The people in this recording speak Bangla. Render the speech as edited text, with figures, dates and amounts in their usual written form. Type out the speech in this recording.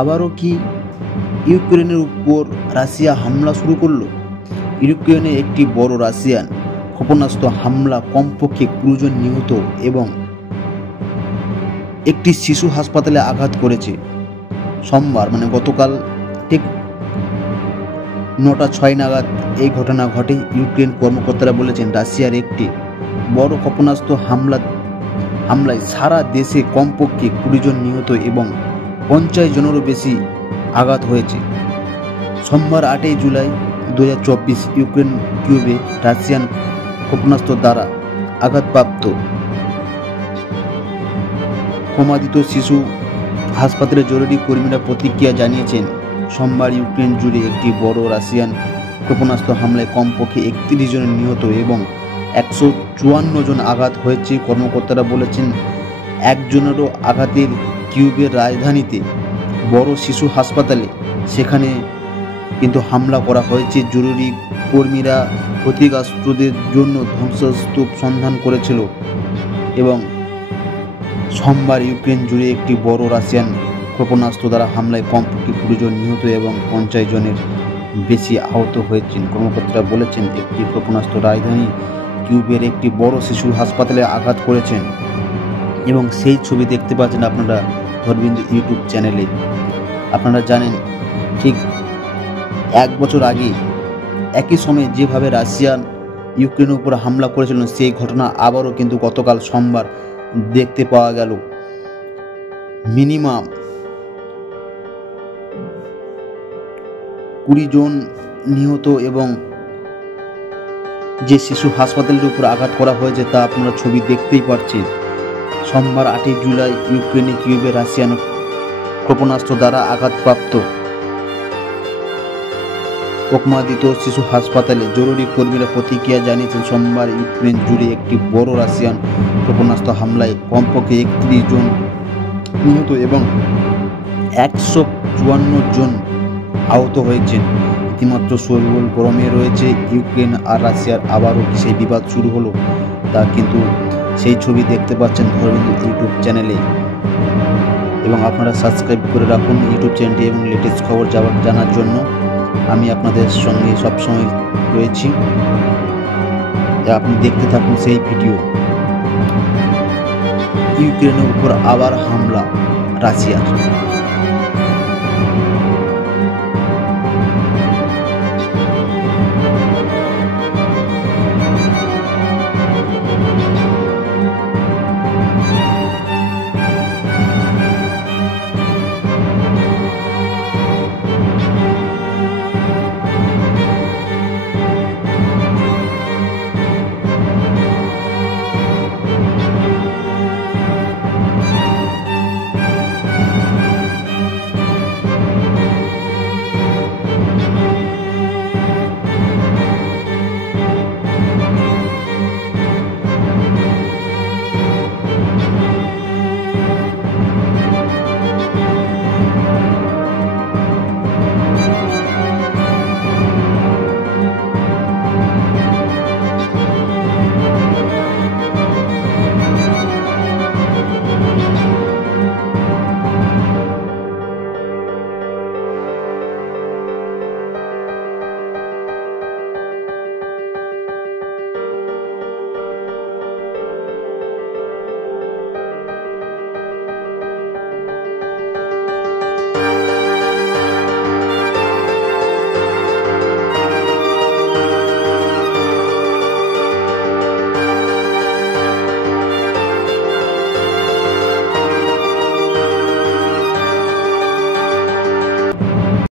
আবারও কি ইউক্রেনের উপর রাশিয়া হামলা শুরু করলো? ইউক্রেনে একটি বড় রাশিয়ান ক্ষেপণাস্ত্র হামলা কমপক্ষে 20 জন নিহত এবং একটি শিশু হাসপাতালে আঘাত করেছে। সোমবার গতকাল ঠিক 9:06 নাগাদ এই ঘটনা ঘটে। ইউক্রেন কর্মকর্তারা বলেছেন, রাশিয়ার একটি বড় ক্ষেপণাস্ত্র হামলায় সারা দেশে কমপক্ষে 20 জন নিহত এবং 50 জনেরও বেশি আঘাত হয়েছে। সোমবার 8 জুলাই 2024 ইউক্রেন কিয়েভে রাশিয়ান ক্ষেপণাস্ত্র দ্বারা আঘাতপ্রাপ্ত প্রমাদিত শিশু হাসপাতালে জরুরি কর্মীরা প্রতিক্রিয়া জানিয়েছেন। সোমবার ইউক্রেন জুড়ে একটি বড় রাশিয়ান ক্ষেপণাস্ত্র হামলায় কমপক্ষে 31 জন নিহত এবং 154 জন আঘাত হয়েছে। কর্মকর্তারা বলেছেন, একজনেরও আঘাতের কিয়েভের রাজধানীতে বড় শিশু হাসপাতালে, সেখানে কিন্তু হামলা করা হয়েছে। জরুরি কর্মীরা ক্ষতিগ্রস্তদের জন্য ধ্বংসস্তূপ সন্ধান করেছিল এবং সোমবার ইউক্রেন জুড়ে একটি বড় রাশিয়ান ক্ষেপণাস্ত্র দ্বারা হামলায় কমপক্ষে 20 জন নিহত এবং 50 জনের বেশি আহত হয়েছেন। কর্মকর্তারা বলেছেন, একটি ক্ষেপণাস্ত্র রাজধানী কিয়েভের একটি বড় শিশু হাসপাতালে আঘাত করেছেন এবং সেই ছবি দেখতে পাচ্ছেন আপনারা ধর্মবিন্দু ইউটিউব চ্যানেলে। আপনারা জানেন, ঠিক 1 বছর আগে একই সময়ে যেভাবে রাশিয়ান ইউক্রেনের উপর হামলা করেছিলেন, সেই ঘটনা আবারও কিন্তু গতকাল সোমবার দেখতে পাওয়া গেল। মিনিমাম 20 জন নিহত এবং যে শিশু হাসপাতালের উপর আঘাত করা হয়েছে তা আপনারা ছবি দেখতেই পাচ্ছেন। সোমবার 8 জুলাই ইউক্রেনে কিয়েভে রাশিয়ান ক্ষেপণাস্ত্র দ্বারা আঘাতপ্রাপ্ত প্রমাদিত শিশু হাসপাতালে জরুরি কর্মীরা প্রতিক্রিয়া জানিয়েছেন। সোমবার ইউক্রেন জুড়ে একটি বড় রাশিয়ান ক্ষেপণাস্ত্র হামলায় কমপক্ষে 31 জন নিহত এবং 154 জন আহত হয়েছেন। ইতিমাত্র শোরগোল গরমে রয়েছে ইউক্রেন আর রাশিয়ার। আবারও সেই বিবাদ শুরু হলো, তা কিন্তু সেই ছবি দেখতে পাচ্ছেন ধর্মবিন্দু ইউটিউব চ্যানেলে এবং আপনারা সাবস্ক্রাইব করে রাখুন ইউটিউব চ্যানেলটি এবং লেটেস্ট খবর জানার জন্য আমি আপনাদের সঙ্গে সবসময় রয়েছি। আপনি দেখতে থাকুন সেই ভিডিও। ইউক্রেনের উপর আবার হামলা রাশিয়ার।